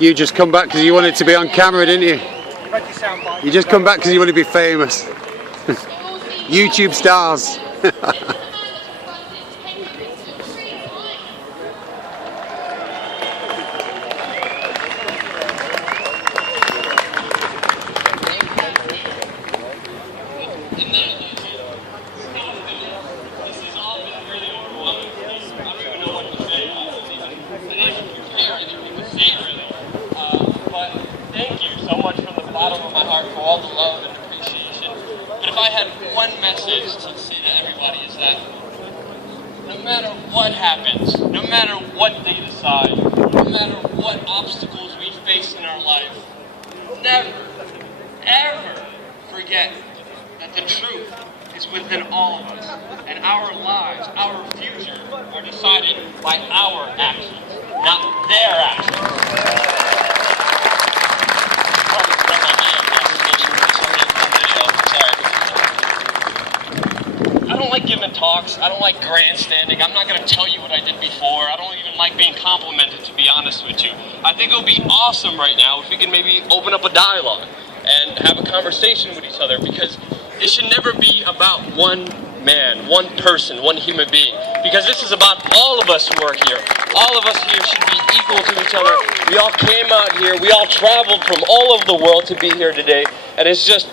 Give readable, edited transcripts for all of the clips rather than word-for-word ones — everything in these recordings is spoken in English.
You just come back because you wanted to be on camera, didn't you? You just come back because you want to be famous. YouTube stars. For all the love and appreciation. But if I had one message to say to everybody is that no matter what happens, no matter what they decide, no matter what obstacles we face in our life, never, ever forget that the truth is within all of us. And our lives, our future, are decided by our actions, not their actions. I don't like giving talks. I don't like grandstanding. I'm not going to tell you what I did before. I don't even like being complimented, to be honest with you. I think it would be awesome right now if we can maybe open up a dialogue and have a conversation with each other, because it should never be about one man, one person, one human being, because this is about all of us who are here. All of us here should be equal to each other. We all came out here. We all traveled from all over the world to be here today, and it's just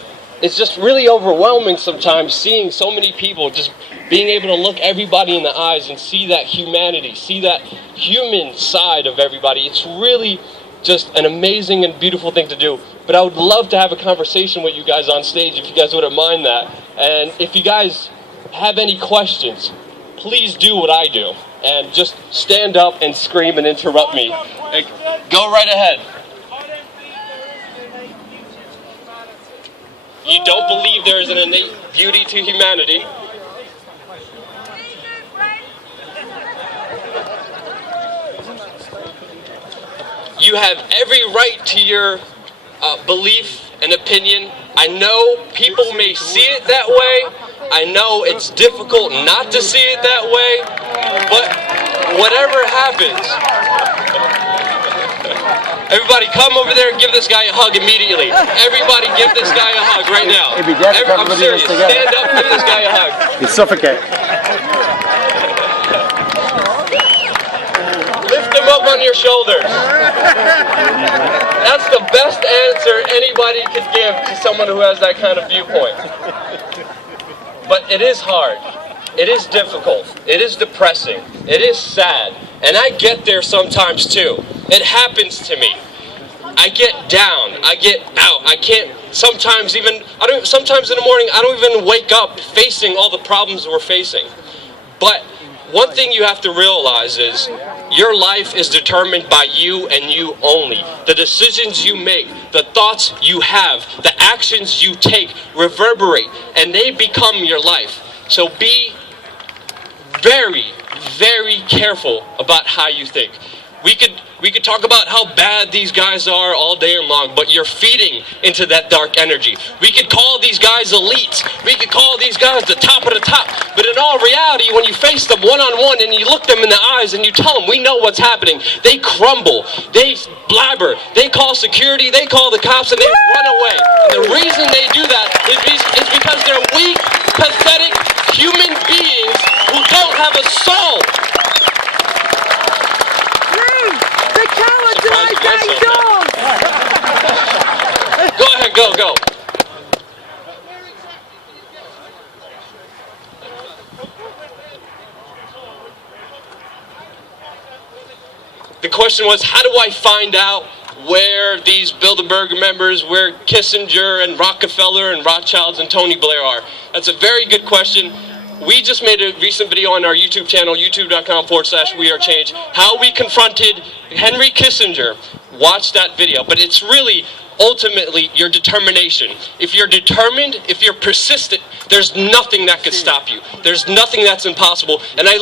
really overwhelming sometimes seeing so many people just being able to look everybody in the eyes and see that humanity, see that human side of everybody. It's really just an amazing and beautiful thing to do. But I would love to have a conversation with you guys on stage if you guys wouldn't mind that. And if you guys have any questions, please do what I do and just stand up and scream and interrupt me. Like, go right ahead. You don't believe there is an innate beauty to humanity. You have every right to your belief and opinion. I know people may see it that way. I know it's difficult not to see it that way. But whatever happens, everybody come over there and give this guy a hug immediately. Everybody give this guy a hug right now. I'm serious. Stand up, give this guy a hug. You suffocate. Lift him up on your shoulders. That's the best answer anybody could give to someone who has that kind of viewpoint. But it is hard. It is difficult. It is depressing. It is sad. And I get there sometimes too. It happens to me. I get down. I get out. I can't sometimes in the morning I don't even wake up facing all the problems we're facing. But one thing you have to realize is your life is determined by you and you only. The decisions you make, the thoughts you have, the actions you take reverberate and they become your life. So be very, very careful about how you think. We could talk about how bad these guys are all day long, but you're feeding into that dark energy. We could call these guys elites. We could call these guys the top of the top. But in all reality, when you face them one-on-one and you look them in the eyes and you tell them, we know what's happening, they crumble. They blabber. They call security. They call the cops and they run away. And the reason they do that is because they're weak, pathetic human beings who don't have a soul. Go ahead, go. The question was, how do I find out where these Bilderberg members, where Kissinger and Rockefeller and Rothschilds and Tony Blair are? That's a very good question. We just made a recent video on our YouTube channel, youtube.com/wearechange, how we confronted Henry Kissinger. Watch that video. But it's really ultimately your determination. If you're determined, if you're persistent, there's nothing that could stop you. There's nothing that's impossible. And I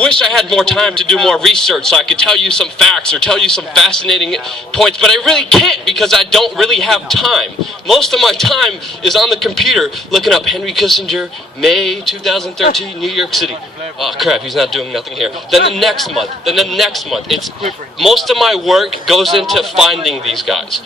wish I had more time to do more research so I could tell you some facts or tell you some fascinating points, but I really can't because I don't really have time. Most of my time is on the computer looking up Henry Kissinger, May 2013, New York City. Oh crap, he's not doing nothing here. Then the next month, It's most of my work goes into finding these guys.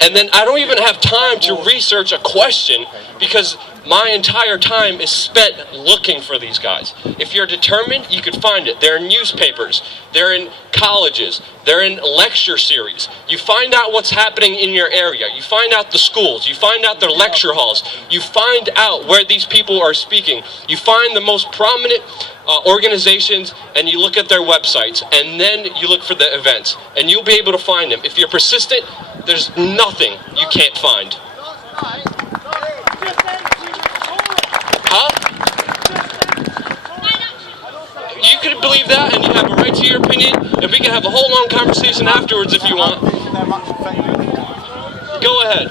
And then I don't even have time to research a question because my entire time is spent looking for these guys. If you're determined, you could find it. They're in newspapers, they're in colleges, they're in lecture series. You find out what's happening in your area. You find out the schools. You find out their lecture halls. You find out where these people are speaking. You find the most prominent organizations and you look at their websites, and then you look for the events, and you'll be able to find them. If you're persistent, there's nothing you can't find. Huh? You could believe that, and you have a right to your opinion, and we can have a whole long conversation afterwards if you want. Go ahead.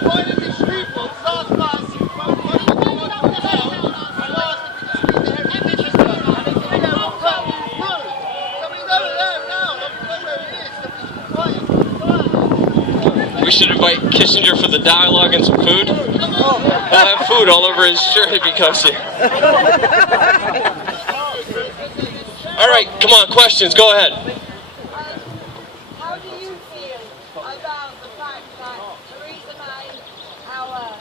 We should invite Kissinger for the dialogue and some food. He'll have food all over his shirt if he comes here. All right, come on, questions, go ahead. How do you feel about the fact that Theresa May, our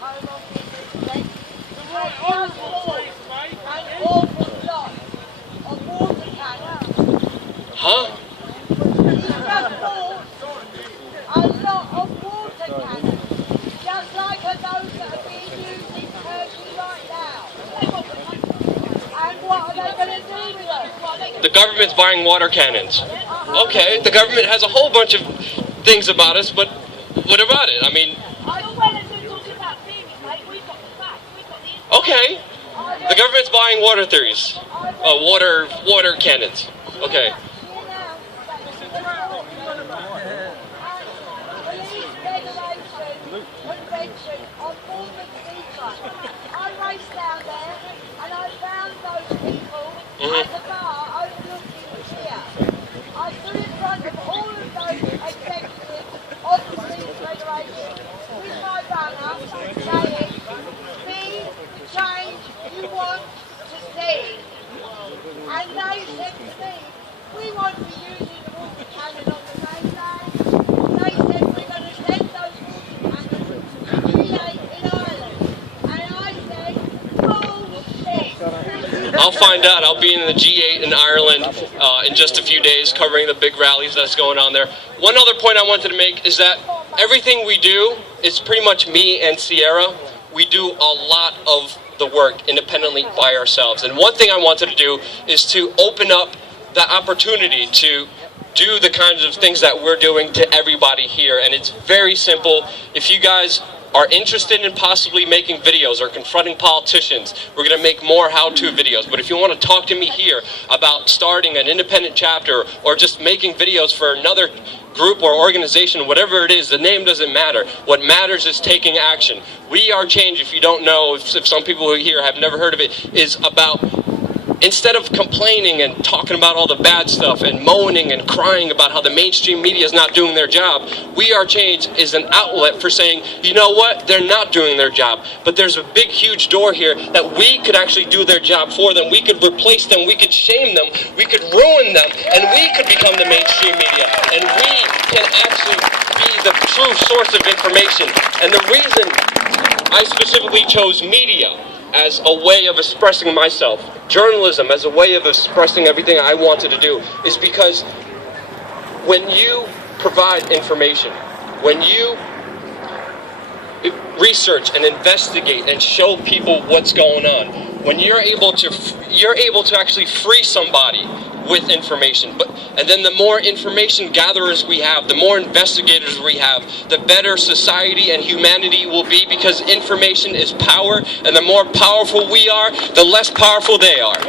Home Office, has bought an awful lot of water cannons? Huh? She's just bought a lot of water cannons, just like those that are being used in Turkey right now. And what are they going to do with them? The government's buying water cannons. Okay, the government has a whole bunch of things about us, but what about it? I mean, okay, the government's buying water theories, water cannons. Okay. I raced down there and I found those people at the bar overlooking the pier. I stood in front of all of those executives of the Police Federation with my banner saying, "Be the change you want to see." And they said to me, "We won't be using the water cannon on the mainland." They said, "We're going to send those water cannons to G8 in Ireland." And I said, "Bullshit." I'll find out. I'll be in the G8 in Ireland in just a few days, covering the big rallies that's going on there. One other point I wanted to make is that everything we do is pretty much me and Sierra. We do a lot of the work independently by ourselves. And one thing I wanted to do is to open up the opportunity to do the kinds of things that we're doing to everybody here. And it's very simple. If you guys are interested in possibly making videos or confronting politicians, we're going to make more how-to videos. But if you want to talk to me here about starting an independent chapter or just making videos for another group or organization, whatever it is, the name doesn't matter. What matters is taking action. We Are Change, if you don't know, if some people here have never heard of it, is about, instead of complaining and talking about all the bad stuff and moaning and crying about how the mainstream media is not doing their job, We Are Change is an outlet for saying, you know what, they're not doing their job, but there's a big, huge door here that we could actually do their job for them. We could replace them, we could shame them, we could ruin them, and we could become the mainstream media, and we can actually be the true source of information. And the reason I specifically chose media as a way of expressing myself, journalism as a way of expressing everything I wanted to do, is because when you provide information, when you research and investigate and show people what's going on, when you're able to actually free somebody with information, and then the more information gatherers we have, the more investigators we have, the better society and humanity will be, because information is power, and the more powerful we are, the less powerful they are. All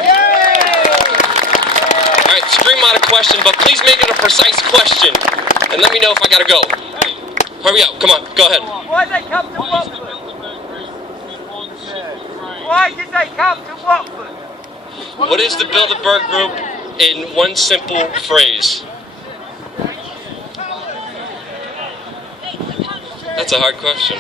right, scream out a question, but please make it a precise question, and let me know if I gotta go. Hurry up, come on, go ahead. Why did they come to Watford? Why did they come to Watford? What is the Bilderberg Group in one simple phrase? That's a hard question.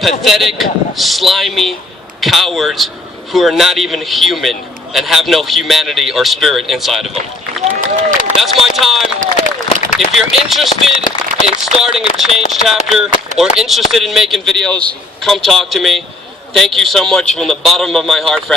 Pathetic, slimy cowards who are not even human and have no humanity or spirit inside of them. That's my time. If you're interested in starting a change chapter or interested in making videos, come talk to me. Thank you so much from the bottom of my heart for